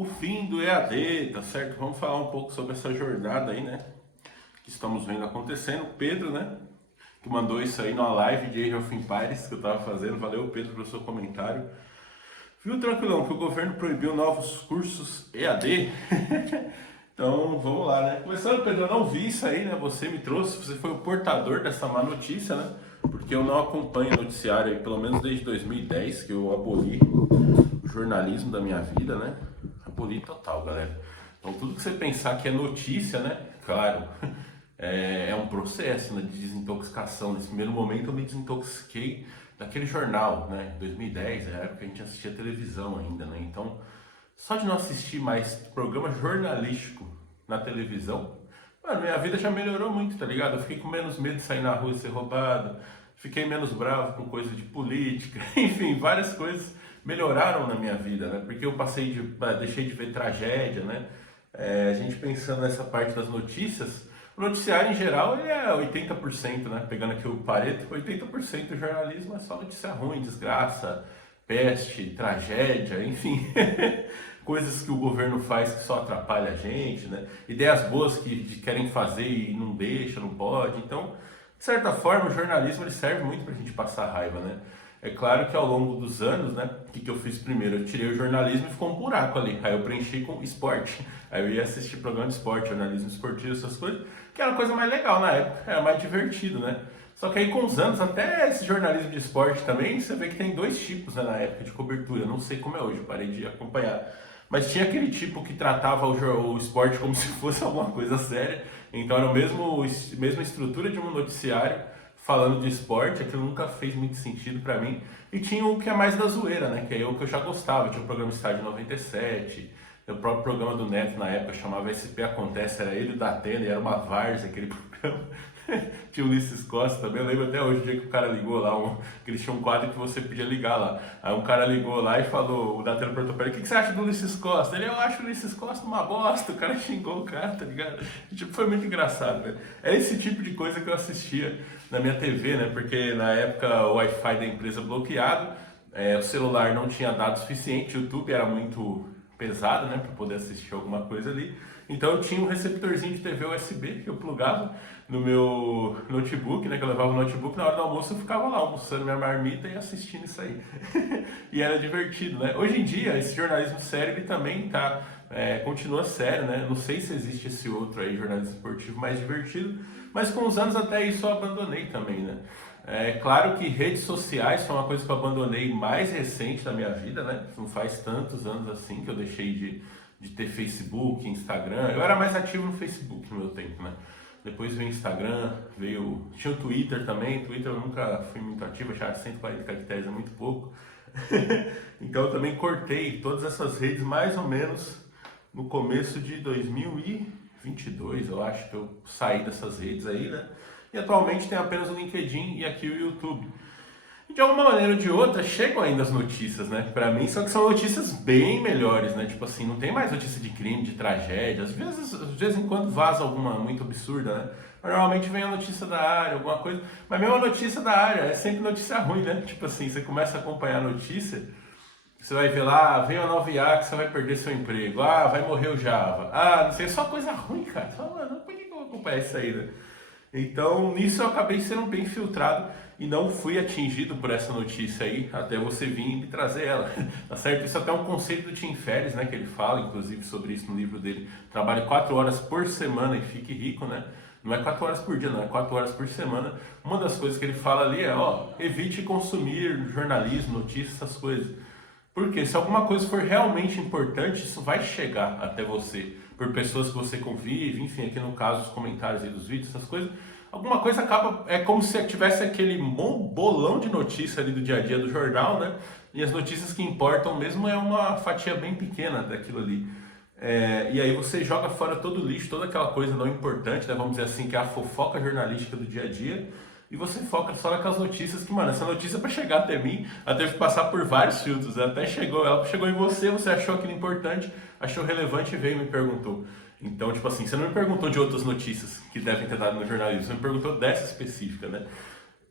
o fim do EAD, tá certo? Vamos falar um pouco sobre essa jornada aí, né? Que estamos vendo acontecendo. O Pedro, né? Que mandou isso aí numa live de Age of Empires que eu tava fazendo. Valeu, Pedro, pelo seu comentário. Viu, tranquilão, que o governo proibiu novos cursos EAD? Então, vamos lá, né? Começando, Pedro, eu não vi isso aí, né? Você me trouxe, você foi o portador dessa má notícia, né? Porque eu não acompanho noticiário aí, pelo menos desde 2010, que eu aboli o jornalismo da minha vida, né? Aboli total, galera. Então, tudo que você pensar que é notícia, né? Claro, é um processo, né, de desintoxicação. Nesse primeiro momento, eu me desintoxiquei daquele jornal, né? 2010, é a época que a gente assistia televisão ainda, né? Então, só de não assistir mais programa jornalístico na televisão, mano, minha vida já melhorou muito, tá ligado? Eu fiquei com menos medo de sair na rua e ser roubado, fiquei menos bravo com coisa de política, enfim, várias coisas melhoraram na minha vida, né? Porque eu deixei de ver tragédia, né? A gente pensando nessa parte das notícias, o noticiário em geral ele é 80%, né? Pegando aqui o Pareto, 80% do jornalismo é só notícia ruim, desgraça, peste, tragédia, enfim, coisas que o governo faz que só atrapalha a gente, né? Ideias boas que querem fazer e não deixa, não pode. Então, de certa forma, o jornalismo ele serve muito pra gente passar raiva, né? É claro que ao longo dos anos, né, o que eu fiz primeiro? Eu tirei o jornalismo e ficou um buraco ali. Aí eu preenchi com esporte. Aí eu ia assistir programa de esporte, jornalismo esportivo, essas coisas, que era a coisa mais legal na época, era mais divertido, né? Só que aí com os anos, até esse jornalismo de esporte também, você vê que tem dois tipos, né, na época de cobertura. Eu não sei como é hoje, eu parei de acompanhar. Mas tinha aquele tipo que tratava o esporte como se fosse alguma coisa séria. Então era a mesma estrutura de um noticiário falando de esporte, aquilo nunca fez muito sentido pra mim. E tinha o que é mais da zoeira, né? Que é o que eu já gostava. Tinha o programa Estádio 97, o próprio programa do Neto na época chamava SP Acontece, era ele e o Datena, e era uma várzea aquele programa. Tinha o Ulisses Costa também, eu lembro até hoje o dia que o cara ligou lá, que eles tinham um quadro que você podia ligar lá. Aí um cara ligou lá e falou, o Datena perguntou pra ele, o que você acha do Ulisses Costa? Ele, eu acho o Ulisses Costa uma bosta, o cara xingou o cara, tá ligado? E, tipo, foi muito engraçado, né? É esse tipo de coisa que eu assistia na minha TV, né? Porque na época o Wi-Fi da empresa bloqueado, o celular não tinha dados suficiente, o YouTube era muito pesado, né, para poder assistir alguma coisa ali. Então eu tinha um receptorzinho de TV USB que eu plugava no meu notebook, né, que eu levava o notebook, na hora do almoço eu ficava lá almoçando minha marmita e assistindo isso aí. E era divertido, né? Hoje em dia esse jornalismo sério ele também continua sério, né? Não sei se existe esse outro aí, jornalismo esportivo mais divertido, mas com os anos até isso eu abandonei também, né? É claro que redes sociais foi uma coisa que eu abandonei mais recente na minha vida, né? Não faz tantos anos assim que eu deixei de ter Facebook, Instagram. Eu era mais ativo no Facebook no meu tempo, né? Depois veio o Instagram, tinha o Twitter também. Twitter eu nunca fui muito ativo, achava 140 caracteres é muito pouco. Então eu também cortei todas essas redes mais ou menos no começo de 2022, eu acho que eu saí dessas redes aí, né? E atualmente tem apenas o LinkedIn e aqui o YouTube. E de alguma maneira ou de outra chegam ainda as notícias, né? Pra mim, só que são notícias bem melhores, né? Tipo assim, não tem mais notícia de crime, de tragédia. Às vezes em quando vaza alguma muito absurda, né? Mas normalmente vem a notícia da área, alguma coisa. Mas mesmo a notícia da área é sempre notícia ruim, né? Tipo assim, você começa a acompanhar a notícia, você vai ver lá, vem a nova IA que você vai perder seu emprego. Ah, vai morrer o Java. Ah, não sei, é só coisa ruim, cara. Só, mano, por que eu vou acompanhar isso aí, né? Então, nisso eu acabei sendo bem filtrado e não fui atingido por essa notícia aí, até você vir e me trazer ela, tá certo? Isso até é um conceito do Tim Ferriss, né, que ele fala, inclusive, sobre isso no livro dele. Trabalhe 4 horas por semana e fique rico, né? Não é 4 horas por dia, não, é 4 horas por semana. Uma das coisas que ele fala ali é, evite consumir jornalismo, notícias, essas coisas. Porque se alguma coisa for realmente importante, isso vai chegar até você, por pessoas que você convive, enfim, aqui no caso os comentários aí dos vídeos, essas coisas, alguma coisa acaba, é como se tivesse aquele bolão de notícias ali do dia a dia do jornal, né? E as notícias que importam mesmo é uma fatia bem pequena daquilo ali. E aí você joga fora todo o lixo, toda aquela coisa não importante, né? Vamos dizer assim, que é a fofoca jornalística do dia a dia, e você foca só naquelas notícias que, mano, essa notícia para chegar até mim, ela teve que passar por vários filtros, ela chegou em você achou aquilo importante, achou relevante e veio e me perguntou. Então, tipo assim, você não me perguntou de outras notícias que devem ter dado no jornalismo, você me perguntou dessa específica, né?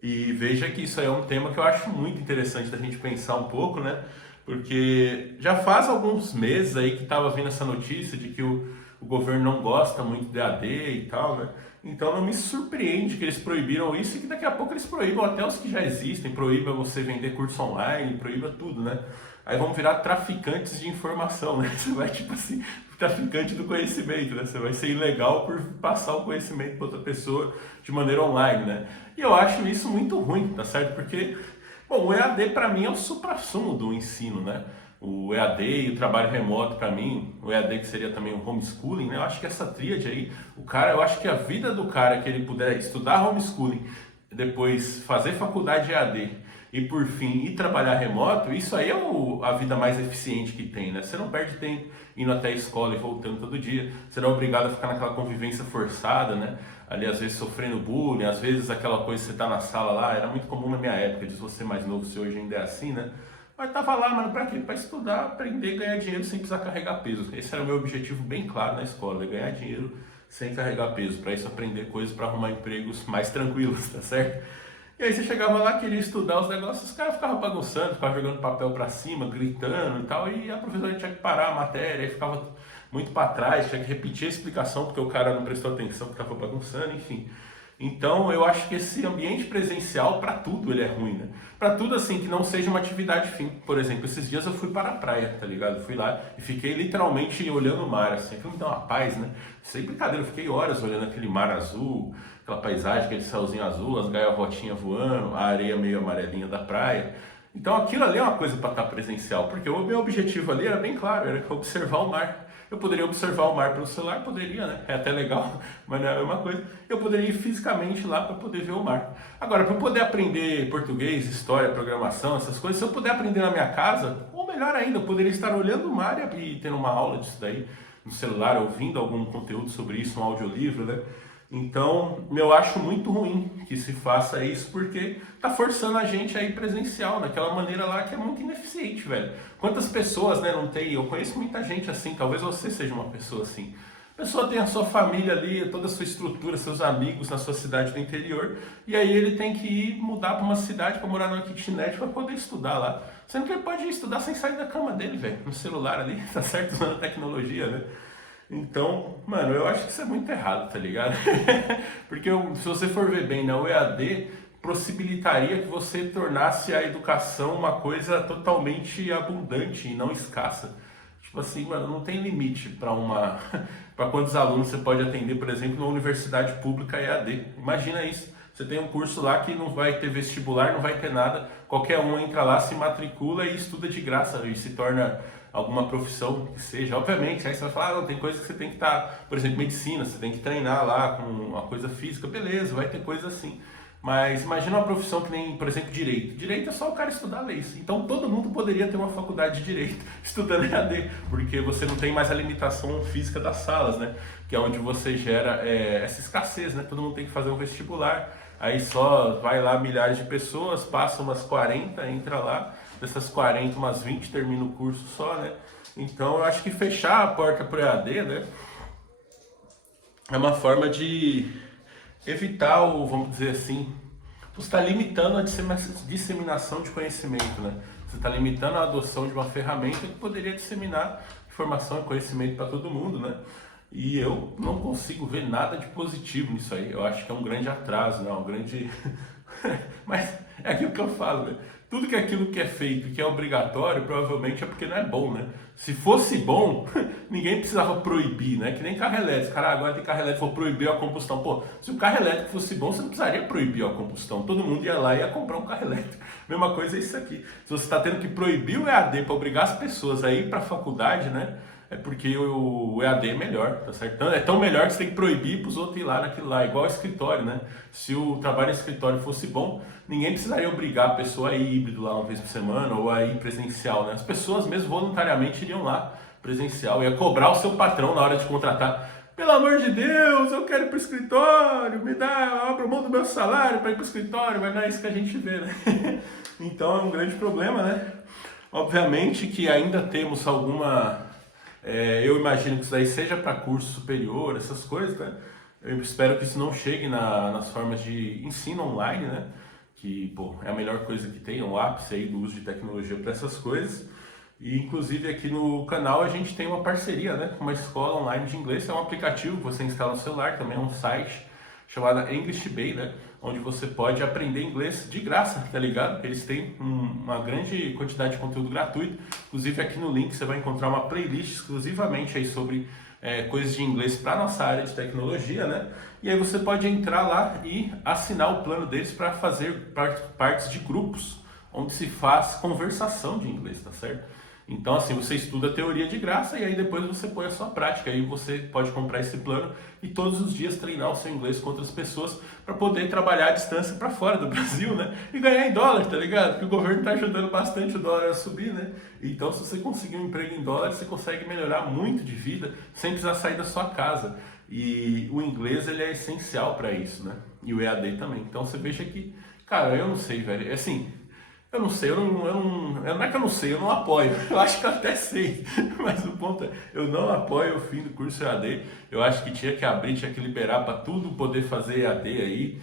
E veja que isso aí é um tema que eu acho muito interessante da gente pensar um pouco, né? Porque já faz alguns meses aí que estava vindo essa notícia de que o governo não gosta muito de AD e tal, né? Então não me surpreende que eles proibiram isso e que daqui a pouco eles proíbam até os que já existem, proíbam você vender curso online, proíbam tudo, né? Aí vão virar traficantes de informação, né? Você vai, tipo assim, traficante do conhecimento, né? Você vai ser ilegal por passar o conhecimento para outra pessoa de maneira online, né? E eu acho isso muito ruim, tá certo? Porque, bom, o EAD para mim é o suprassumo do ensino, né? O EAD e o trabalho remoto para mim, o EAD que seria também o homeschooling, né? Eu acho que essa tríade aí, o cara, eu acho que a vida do cara que ele puder estudar homeschooling, depois fazer faculdade EAD e por fim ir trabalhar remoto, isso aí é a vida mais eficiente que tem, né? Você não perde tempo indo até a escola e voltando todo dia, você não é obrigado a ficar naquela convivência forçada, né? Ali às vezes sofrendo bullying, às vezes aquela coisa que você tá na sala lá, era muito comum na minha época, de você mais novo, se hoje ainda é assim, né? Mas tava lá, mano, pra quê? Pra estudar, aprender, ganhar dinheiro sem precisar carregar peso. Esse era o meu objetivo bem claro na escola, ganhar dinheiro sem carregar peso. Para isso aprender coisas para arrumar empregos mais tranquilos, tá certo? E aí você chegava lá, queria estudar os negócios, os caras ficavam bagunçando, ficavam jogando papel para cima, gritando e tal, e a professora tinha que parar a matéria, aí ficava muito para trás, tinha que repetir a explicação porque o cara não prestou atenção, que estava bagunçando, enfim. Então eu acho que esse ambiente presencial, para tudo, ele é ruim, né? Para tudo assim, que não seja uma atividade fim. Por exemplo, esses dias eu fui para a praia, tá ligado? Fui lá e fiquei literalmente olhando o mar, assim, foi me dar uma paz, né? Sem brincadeira, eu fiquei horas olhando aquele mar azul, aquela paisagem, aquele céuzinho azul, as gaiavotinhas voando, a areia meio amarelinha da praia. Então aquilo ali é uma coisa para estar presencial, porque o meu objetivo ali era bem claro, era observar o mar. Eu poderia observar o mar pelo celular, poderia, né? É até legal, mas não é a mesma coisa. Eu poderia ir fisicamente lá para poder ver o mar. Agora, para eu poder aprender português, história, programação, essas coisas, se eu puder aprender na minha casa, ou melhor ainda, eu poderia estar olhando o mar e tendo uma aula disso daí no celular, ouvindo algum conteúdo sobre isso, um audiolivro, né? Então, eu acho muito ruim que se faça isso, porque tá forçando a gente a ir presencial, daquela maneira lá que é muito ineficiente, velho. Quantas pessoas, né, não tem, eu conheço muita gente assim, talvez você seja uma pessoa assim. A pessoa tem a sua família ali, toda a sua estrutura, seus amigos na sua cidade do interior, e aí ele tem que ir mudar para uma cidade para morar numa kitnet para poder estudar lá. Sendo que ele pode ir estudar sem sair da cama dele, velho, no celular ali, tá certo? Usando tecnologia, né? Então, mano, eu acho que isso é muito errado, tá ligado? Porque se você for ver bem, na EAD possibilitaria que você tornasse a educação uma coisa totalmente abundante e não escassa. Tipo assim, mano, não tem limite para para quantos alunos você pode atender, por exemplo, numa universidade pública EAD. Imagina isso. Você tem um curso lá que não vai ter vestibular, não vai ter nada. Qualquer um entra lá, se matricula e estuda de graça e se torna alguma profissão que seja. Obviamente, aí você vai falar, não, tem coisa que você tem que estar, por exemplo, medicina, você tem que treinar lá com uma coisa física, beleza, vai ter coisa assim. Mas imagina uma profissão que nem, por exemplo, direito. Direito é só o cara estudar leis. Então todo mundo poderia ter uma faculdade de direito estudando EAD, porque você não tem mais a limitação física das salas, né? Que é onde você gera essa escassez, né? Todo mundo tem que fazer um vestibular, aí só vai lá milhares de pessoas, passa umas 40, entra lá, dessas 40, umas 20 termina o curso só, né? Então eu acho que fechar a porta para o EAD, né? É uma forma de evitar o, vamos dizer assim, você está limitando a disseminação de conhecimento, né? Você está limitando a adoção de uma ferramenta que poderia disseminar informação e conhecimento para todo mundo, né? E eu não consigo ver nada de positivo nisso aí. Eu acho que é um grande atraso, né? Um grande... Mas é aquilo que eu falo, né? Tudo que é aquilo que é feito, que é obrigatório, provavelmente é porque não é bom, né? Se fosse bom, ninguém precisava proibir, né? Que nem carro elétrico. Cara, agora tem carro elétrico, vou proibir a combustão. Pô, se o carro elétrico fosse bom, você não precisaria proibir a combustão. Todo mundo ia lá e ia comprar um carro elétrico. Mesma coisa é isso aqui. Se você está tendo que proibir o EAD para obrigar as pessoas a ir para a faculdade, né? É porque o EAD é melhor, tá certo? É tão melhor que você tem que proibir para os outros ir lá naquilo lá, igual ao escritório, né? Se o trabalho em escritório fosse bom, ninguém precisaria obrigar a pessoa a ir híbrido lá uma vez por semana ou a ir presencial, né? As pessoas mesmo voluntariamente iriam lá presencial, ia cobrar o seu patrão na hora de contratar. Pelo amor de Deus, eu quero ir para o escritório, me dá, abra mão do meu salário para ir para o escritório, mas não é isso que a gente vê, né? Então é um grande problema, né? Obviamente que ainda temos alguma... eu imagino que isso daí seja para curso superior, essas coisas, né? Eu espero que isso não chegue nas formas de ensino online, né? Que, pô, é a melhor coisa que tem, é o ápice aí do uso de tecnologia para essas coisas. E inclusive aqui no canal a gente tem uma parceria, né, com uma escola online de inglês. É um aplicativo que você instala no celular, também é um site chamado English Bay, né, onde você pode aprender inglês de graça, tá ligado? Eles têm uma grande quantidade de conteúdo gratuito. Inclusive aqui no link você vai encontrar uma playlist exclusivamente aí sobre coisas de inglês para nossa área de tecnologia, né? E aí você pode entrar lá e assinar o plano deles para fazer partes de grupos, onde se faz conversação de inglês, tá certo? Então, assim, você estuda a teoria de graça e aí depois você põe a sua prática. Aí você pode comprar esse plano e todos os dias treinar o seu inglês com outras pessoas para poder trabalhar à distância para fora do Brasil, né? E ganhar em dólar, tá ligado? Porque o governo tá ajudando bastante o dólar a subir, né? Então, se você conseguir um emprego em dólar, você consegue melhorar muito de vida sem precisar sair da sua casa. E o inglês, ele é essencial para isso, né? E o EAD também. Então, você veja que, cara, eu não sei, velho. Assim, eu não sei, não é que eu não sei, eu não apoio. Eu acho que eu até sei, mas o ponto é, eu não apoio o fim do curso EAD. Eu acho que tinha que abrir, tinha que liberar para tudo poder fazer EAD aí,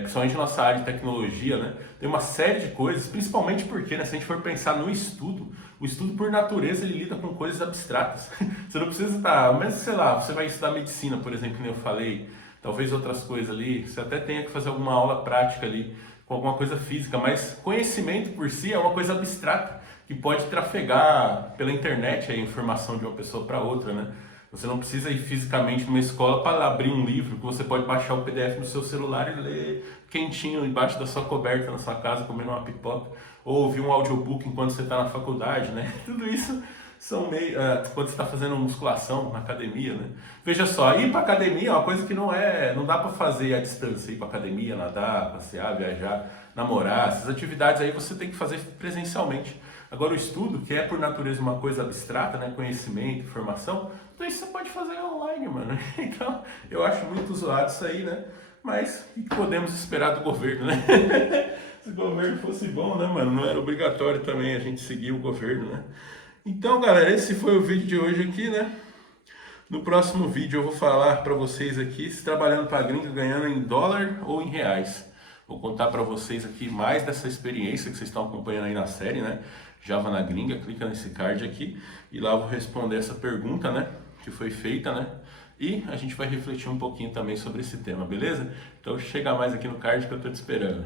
principalmente na nossa área de tecnologia, né? Tem uma série de coisas, principalmente porque, né, se a gente for pensar no estudo, o estudo por natureza ele lida com coisas abstratas. Você não precisa estar, mas sei lá, você vai estudar medicina, por exemplo, como eu falei, talvez outras coisas ali, você até tenha que fazer alguma aula prática ali com alguma coisa física, mas conhecimento por si é uma coisa abstrata que pode trafegar pela internet a informação de uma pessoa para outra, né? Você não precisa ir fisicamente numa escola para abrir um livro, que você pode baixar o PDF no seu celular e ler quentinho embaixo da sua coberta na sua casa, comendo uma pipoca, ou ouvir um audiobook enquanto você está na faculdade, né? Tudo isso são meio quando você está fazendo musculação na academia, né? Veja só, ir para academia é uma coisa que não dá para fazer à distância, ir para academia, nadar, passear, viajar, namorar, essas atividades aí você tem que fazer presencialmente. Agora o estudo, que é por natureza uma coisa abstrata, né, conhecimento, informação, tudo isso você pode fazer online, mano. Então, eu acho muito zoado isso aí, né? Mas o que podemos esperar do governo, né? Se o governo fosse bom, né, mano? Não era obrigatório também a gente seguir o governo, né? Então, galera, esse foi o vídeo de hoje aqui, né? No próximo vídeo eu vou falar para vocês aqui se trabalhando para gringa ganhando em dólar ou em reais. Vou contar para vocês aqui mais dessa experiência que vocês estão acompanhando aí na série, né? Java na gringa, clica nesse card aqui e lá eu vou responder essa pergunta, né? Que foi feita, né? E a gente vai refletir um pouquinho também sobre esse tema, beleza? Então chega mais aqui no card que eu tô te esperando.